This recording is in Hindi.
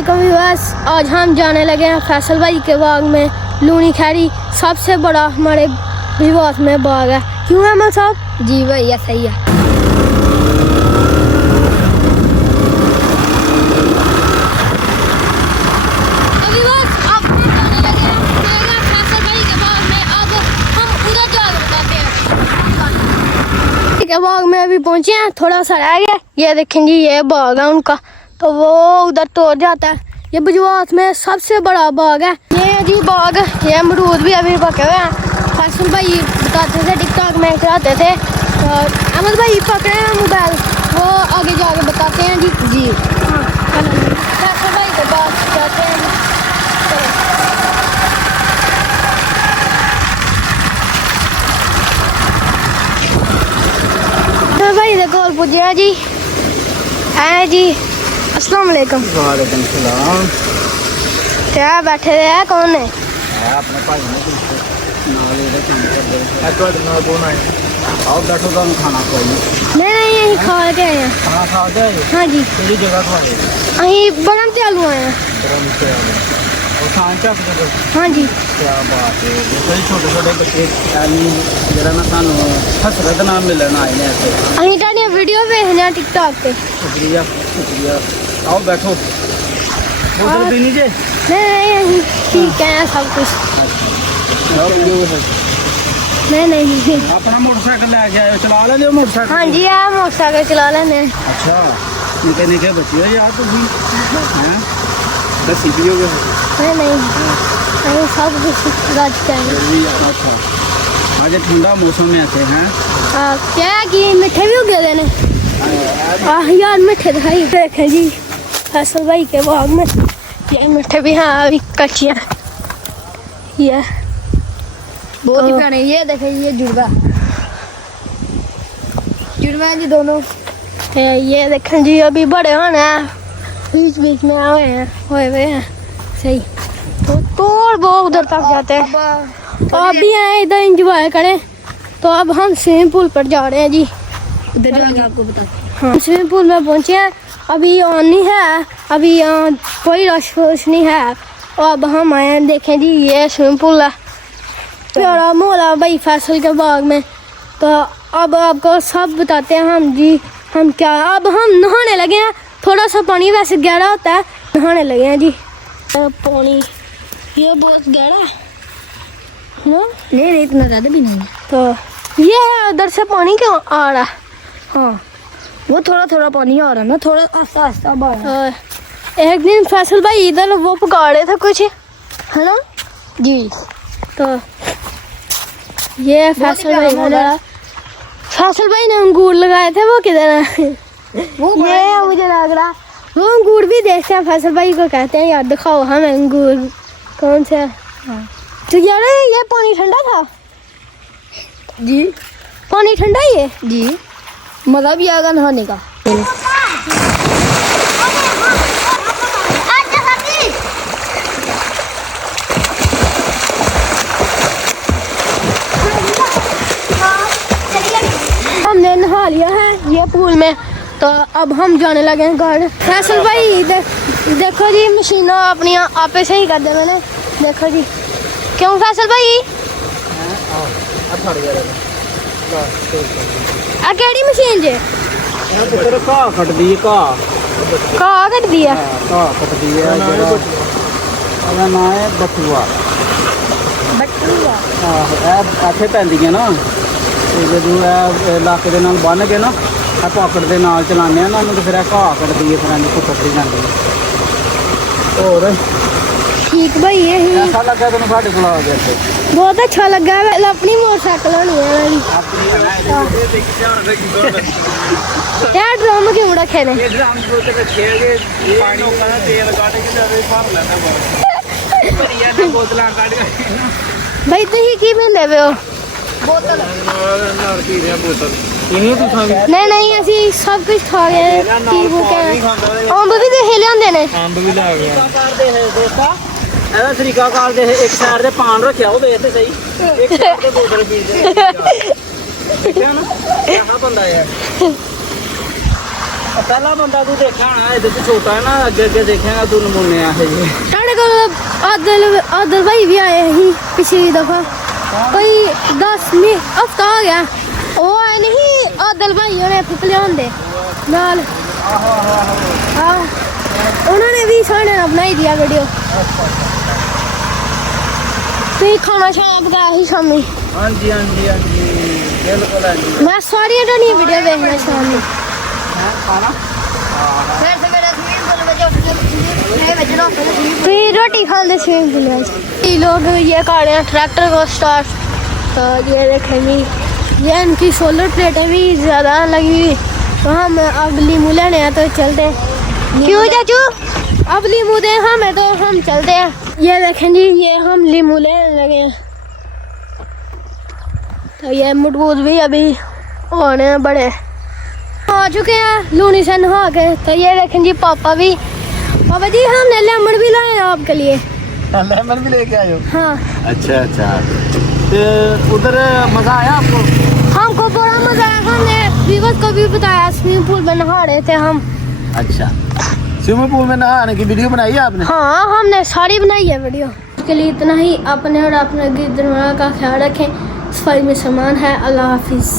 वालेकुम व्यूअर्स, आज हम जाने लगे हैं फैसल भाई के बाग में। लूनी खैरी सबसे बड़ा हमारे विवास में बाग है। क्यों है अमल साहब? जी भैया सही है। के बाग में अभी पहुंचे हैं, थोड़ा सा रह गया। ये देखें जी, ये बाग है उनका, तो वो उधर तोड़ जाता है। ये बजवात में सबसे बड़ा बाग है। ये जी बाग, ये अमरूद भी अभी पके हुए हैं। फैसल भाई बताते थे, टिकटॉक में कराते थे, और अहमद भाई पकड़े हैं मोबाइल, वो आगे जाके बताते हैं जी। जी हाँ, फैसल भाई के पास जाते हैं। भाई देखो पुजे जी, है जी। अस्सलाम वालेकुम। वालेकुम सलाम। क्या बैठे हैं? कौन है? अपने भाई ने नाल ये काम करते हैं। ਤੁਹਾਡੇ ਨਾਲ कौन आए? आओ बैठो, तुम खाना खवाइए। नहीं यही खा के आए हैं। खाना खा के आए? हाँ जी। ਕਿਹੜੀ जगह खवाए? अहीं बरम ते आलू आए हैं। गरम से आलू और खान ਚੱਕ ਦੇ। हाँ जी। क्या बात है। कई छोटे छोटे बच्चे यानी जरा ना सानू हसरत नाम मिलना आए ने ऐसे। अहीं ताड़ी वीडियो देखने हैं टिकटॉक पे। शुक्रिया शुक्रिया। आओ बैठो। उधर भी नहीं जे? नहीं अहीं ठीक है सब कुछ। नहीं अपना मोटरसाइकिल लेके आए, चला लेंगे हो मोटरसाइकिल? हाँ जी, आ मोटरसाइकिल चला लेने। अच्छा, निके निके बच्चे हो यार तुम हैं? दसी पियोगे? नहीं अहीं सब कुछ राज चाहिए। अच्छा, आज ठंडा मौसम में आते हैं। क्या कि मिठे भी उगे देने। यार मिठे दिखाई देखे जी फैसल भाई के बाग में। ये मिठे भी हैं, अभी कच्चियाँ। ये बहुत ही प्यारे। ये देखे, ये जुड़वा है जी दोनों। ये देखें जी, अभी बड़े होने हैं, बीच बीच में आए हुए हैं सही। तो तोड़ वो उधर तक जाते हैं। तो अभी आए इधर इंजॉय करें। तो अब हम स्विमिंग पूल पर जा रहे हैं जी। उधर जाके आपको बता। हाँ, स्विमिंग पूल में पहुंचे हैं। अभी ऑन नहीं है, अभी यहाँ कोई रश वश नहीं है। और अब हम आए हैं, देखें जी ये स्विमिंग पूल है, प्यारा मोला भाई फैसल के बाग में। तो अब आपको सब बताते हैं हम जी। हम क्या, अब हम नहाने लगे हैं। थोड़ा सा पानी वैसे गहरा होता है, नहाने लगे हैं जी। पानी ये बहुत गहरा है ना? नहीं इतना ज्यादा भी नहीं है। तो ये है, उधर से पानी क्यों आ रहा है? हाँ, वो थोड़ा थोड़ा पानी आ रहा है ना, थोड़ा आस्ता आस्ता बढ़ रहा है। एक दिन फैसल भाई इधर वो पका रहे थे कुछ, है ना जी। तो ये फैसल भाई ने अंगूर लगाए थे, वो किधर है? ये मुझे लग रहा वो अंगूर भी देखते हैं। फैसल भाई को कहते हैं यार दिखाओ हमें अंगूर कौन से। हाँ। तो यार ये पानी ठंडा था जी। पानी ठंडा ही है जी, मजा भी आएगा नहाने का। हमने नहा लिया है ये पूल में। तो अब हम जाने लगे हैं घर। फैसल भाई देखो जी, मशीन अपनी आपे सही कर दे मैंने। देखो जी, क्यों फैसल भाई? आ केड़ी मशीन जे? तेरे घाह कट दी घाह कट दिया। घाह कट दी है। ਉਹਦਾ ਨਾਮ ਹੈ ਬਟੂਆ। ਇੱਥੇ ਪੈਂਦੀਆਂ ਨਾ, ਤੇ ਜਦੋਂ ਇਹ ਇਲਾਕੇ ਦੇ ਨਾਲ ਬੰਨ ਕੇ ਨਾ ਇਹ ਪਾਕੜ ਦੇ ਨਾਲ ਚਲਾਉਂਦੇ ਆ ਨਾ ਉਹਨੂੰ, ਤੇ ਫਿਰ ਇਹ ਘਾਹ ਕੱਢਦੀ ਹੈ, ਫਿਰ ਇਹਨੂੰ ਕੁੱਟਦੀ ਜਾਂਦੀ ਹੈ। ਹੋਰ ठीक भाई ये ही ਐਸਾ ਲੱਗਾ ਤੈਨੂੰ ਸਾਡੇ ਕੋਲ ਆ ਗਿਆ ਇੱਥੇ? बहुत अच्छा लगा। अपनी मोटरसाइकिल होनी है मेरी। यार ड्रम क्यों रखे ने? ਇਹ ਡਰਮ ਦੇ ਵਿੱਚ ਖੇਡ ਪਾਣੀ ਦਾ ਤੇਲ ਕੱਢ ਕੇ ਤੇ ਭਰ ਲੈਣਾ ਬਾਹਰ। ਭਰੀਆਂ ਨੇ ਬੋਤਲਾਂ ਕੱਢ ਕੇ भाई तुही की मिले हो? बोतल ਨਾਲ ਕੀ ਰਿਹਾ ਬੋਤਲ ਇਹਨੂੰ ਤੂੰ ਖਾ नहीं ਅਸੀਂ सब कुछ खा गए। अंब भी तो हिलांदे ने। ਅੰਬ ਵੀ ਲਾ ਗਿਆ। ਕਰਦੇ ਹੈ ਦੋਸਤਾ, ਇਹਦਾ ਤਰੀਕਾ ਕਰਦੇ ਹੈ, ਇੱਕ ਸਾਈਡ ਤੇ ਪਾਨ ਰੱਖਿਆ ਉਹ ਵੇਖ ਤੇ ਸਹੀ, ਇੱਕ ਸਾਈਡ ਤੇ ਬੋਤਲ ਪੀਂਦੇ। ਦੇਖਿਆ ਨਾ ਕਿਹੜਾ ਬੰਦਾ ਹੈ। पहला बंदा तू देखा ना ये छोटा है ना अगे अगे देखेगा तू नमूने आ साढ़े को आदल भाई भी आए ही पिछली दफा कोई 10 हफ्ता हो गया वो आए नहीं आदल भाई उन्हें पिपलियान दे नाल हाँ उन्होंने भी साढ़े ना बनाई दिया वीडियो तो खाना शाना पकाया ही शामी हाँ जी बिल्कुल हाँ जी मैं सारी वीडियो देखना शामी खाना फिर रोटी खाते स्विमिंग पूल में लोग ये कर रहे हैं ट्रैक्टर को स्टार्ट तो ये देखेंगे ये इनकी सोलर प्लेटें भी ज़्यादा लगी हुई तो हम अब लीमू लेने हैं तो चलते हैं क्यों चाचू अब लीमू दे हमें तो हम चलते हैं ये देखें जी ये हम लीमू लेने लगे हैं तो ये मटबूत भी अभी होने हैं बड़े आ चुके हैं लूनी से नहा के तो ये देखें जी पापा जी हमने लेमन भी लाए हैं आपके लिए लेमन भी लेके आए हो हाँ अच्छा तो उधर मजा आया आपको हमको बड़ा मजा आया हमने विवत को भी बताया स्विमिंग पूल में नहा रहे थे हम अच्छा स्विमिंग पूल में नहाने की वीडियो बनाई है आपने हाँ हमने सारी बनाई है वीडियो उसके लिए इतना ही अपने और अपने गिरदरवाना का ख्याल रखें सफाई में सामान है अल्लाह हाफिज़।